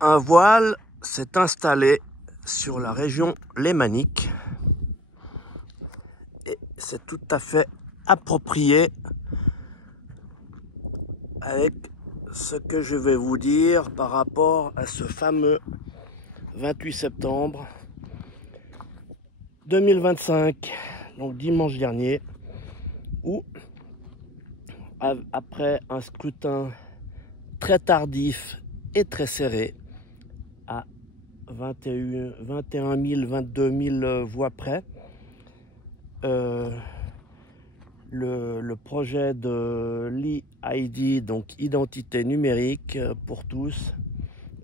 Un voile s'est installé sur la région lémanique et c'est tout à fait approprié avec ce que je vais vous dire par rapport à ce fameux 28 septembre 2025, donc dimanche dernier, où après un scrutin très tardif et très serré, à 21 000, 22 000 voix près, le projet de l'e-ID, donc identité numérique pour tous,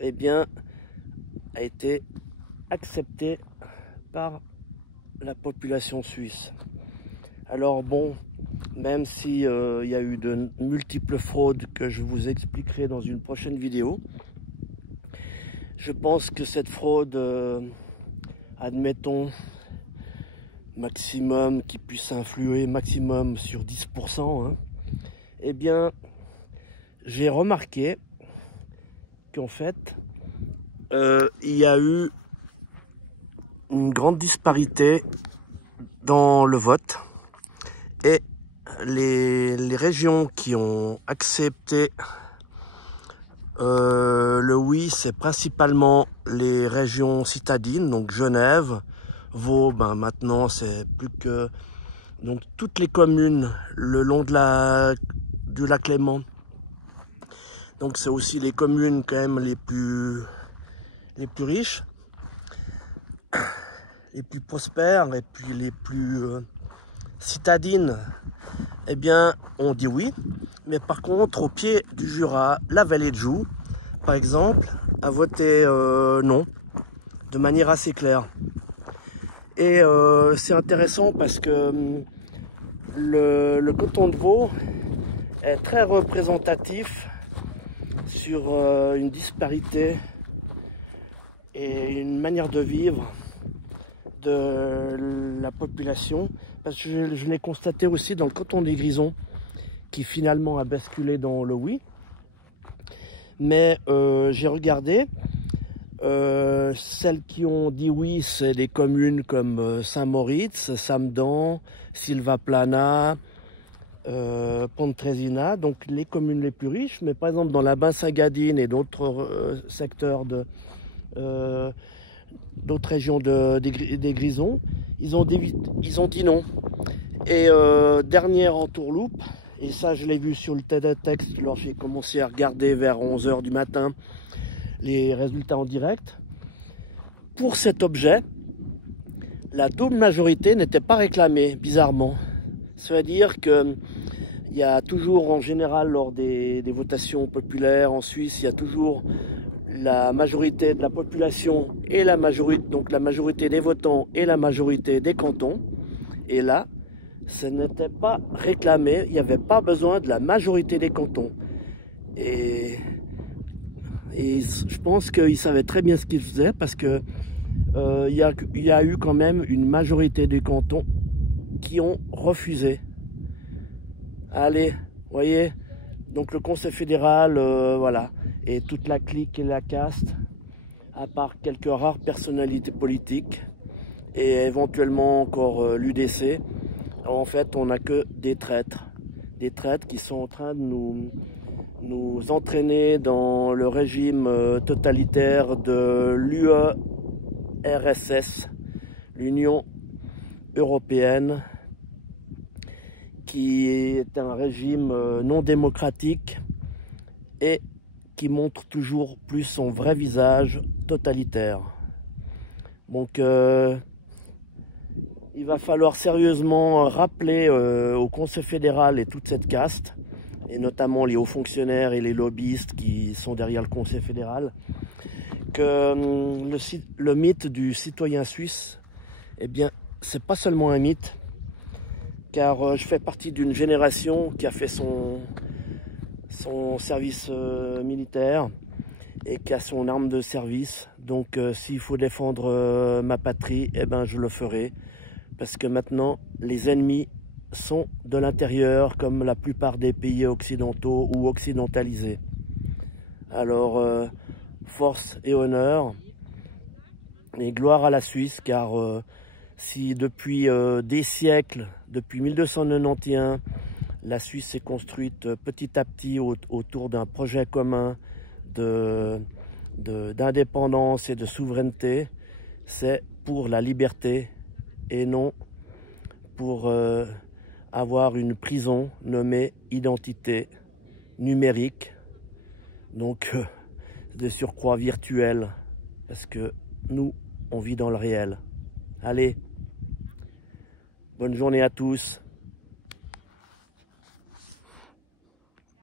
eh bien, a été accepté par la population suisse. Alors bon, même si y a eu de multiples fraudes que je vous expliquerai dans une prochaine vidéo, je pense que cette fraude, admettons, maximum qui puisse influer maximum sur 10%, hein, eh bien, j'ai remarqué qu'en fait, il y a eu une grande disparité dans le vote et les régions qui ont accepté le oui, c'est principalement les régions citadines, donc Genève, Vaud, ben maintenant c'est plus que donc toutes les communes le long du lac Léman. Donc c'est aussi les communes quand même les plus riches, les plus prospères et puis les plus citadines. Eh bien, on dit oui. Mais par contre, au pied du Jura, la vallée de Joux, par exemple, a voté non, de manière assez claire. Et c'est intéressant parce que le canton de Vaud est très représentatif sur une disparité et une manière de vivre de la population. Parce que je l'ai constaté aussi dans le canton des Grisons, qui finalement a basculé dans le oui. Mais j'ai regardé, celles qui ont dit oui, c'est des communes comme Saint-Moritz, Samdan, Silvaplana, Pontresina, donc les communes les plus riches. Mais par exemple dans la Basse-Sagadine et d'autres secteurs d'autres régions des Grisons, ils ont dit non. Et dernière entourloupe, et ça je l'ai vu sur le TEDx lorsque j'ai commencé à regarder vers 11 h du matin les résultats en direct. Pour cet objet, la double majorité n'était pas réclamée, bizarrement. Ça veut dire qu'il y a toujours, en général, lors des votations populaires en Suisse, il y a toujours la majorité de la population et donc la majorité des votants et la majorité des cantons. Et là, ce n'était pas réclamé, il n'y avait pas besoin de la majorité des cantons. Et je pense qu'ils savaient très bien ce qu'ils faisaient parce que il y a eu quand même une majorité des cantons qui ont refusé. Allez, voyez, donc le Conseil fédéral, voilà, et toute la clique et la caste, à part quelques rares personnalités politiques et éventuellement encore l'UDC, en fait, on n'a que des traîtres qui sont en train de nous entraîner dans le régime totalitaire de l'UERSS, l'Union européenne, qui est un régime non démocratique et qui montre toujours plus son vrai visage totalitaire. Donc il va falloir sérieusement rappeler au Conseil fédéral et toute cette caste, et notamment les hauts fonctionnaires et les lobbyistes qui sont derrière le Conseil fédéral, que le mythe du citoyen suisse, eh bien, c'est pas seulement un mythe, car je fais partie d'une génération qui a fait son service militaire et qui a son arme de service. Donc s'il faut défendre ma patrie, eh ben, je le ferai. Parce que maintenant, les ennemis sont de l'intérieur, comme la plupart des pays occidentaux ou occidentalisés. Alors, force et honneur. Et gloire à la Suisse, car si depuis des siècles, depuis 1291, la Suisse s'est construite petit à petit autour d'un projet commun d'indépendance et de souveraineté, c'est pour la liberté et non pour avoir une prison nommée identité numérique, donc de surcroît virtuelle, parce que nous, on vit dans le réel. Allez, bonne journée à tous.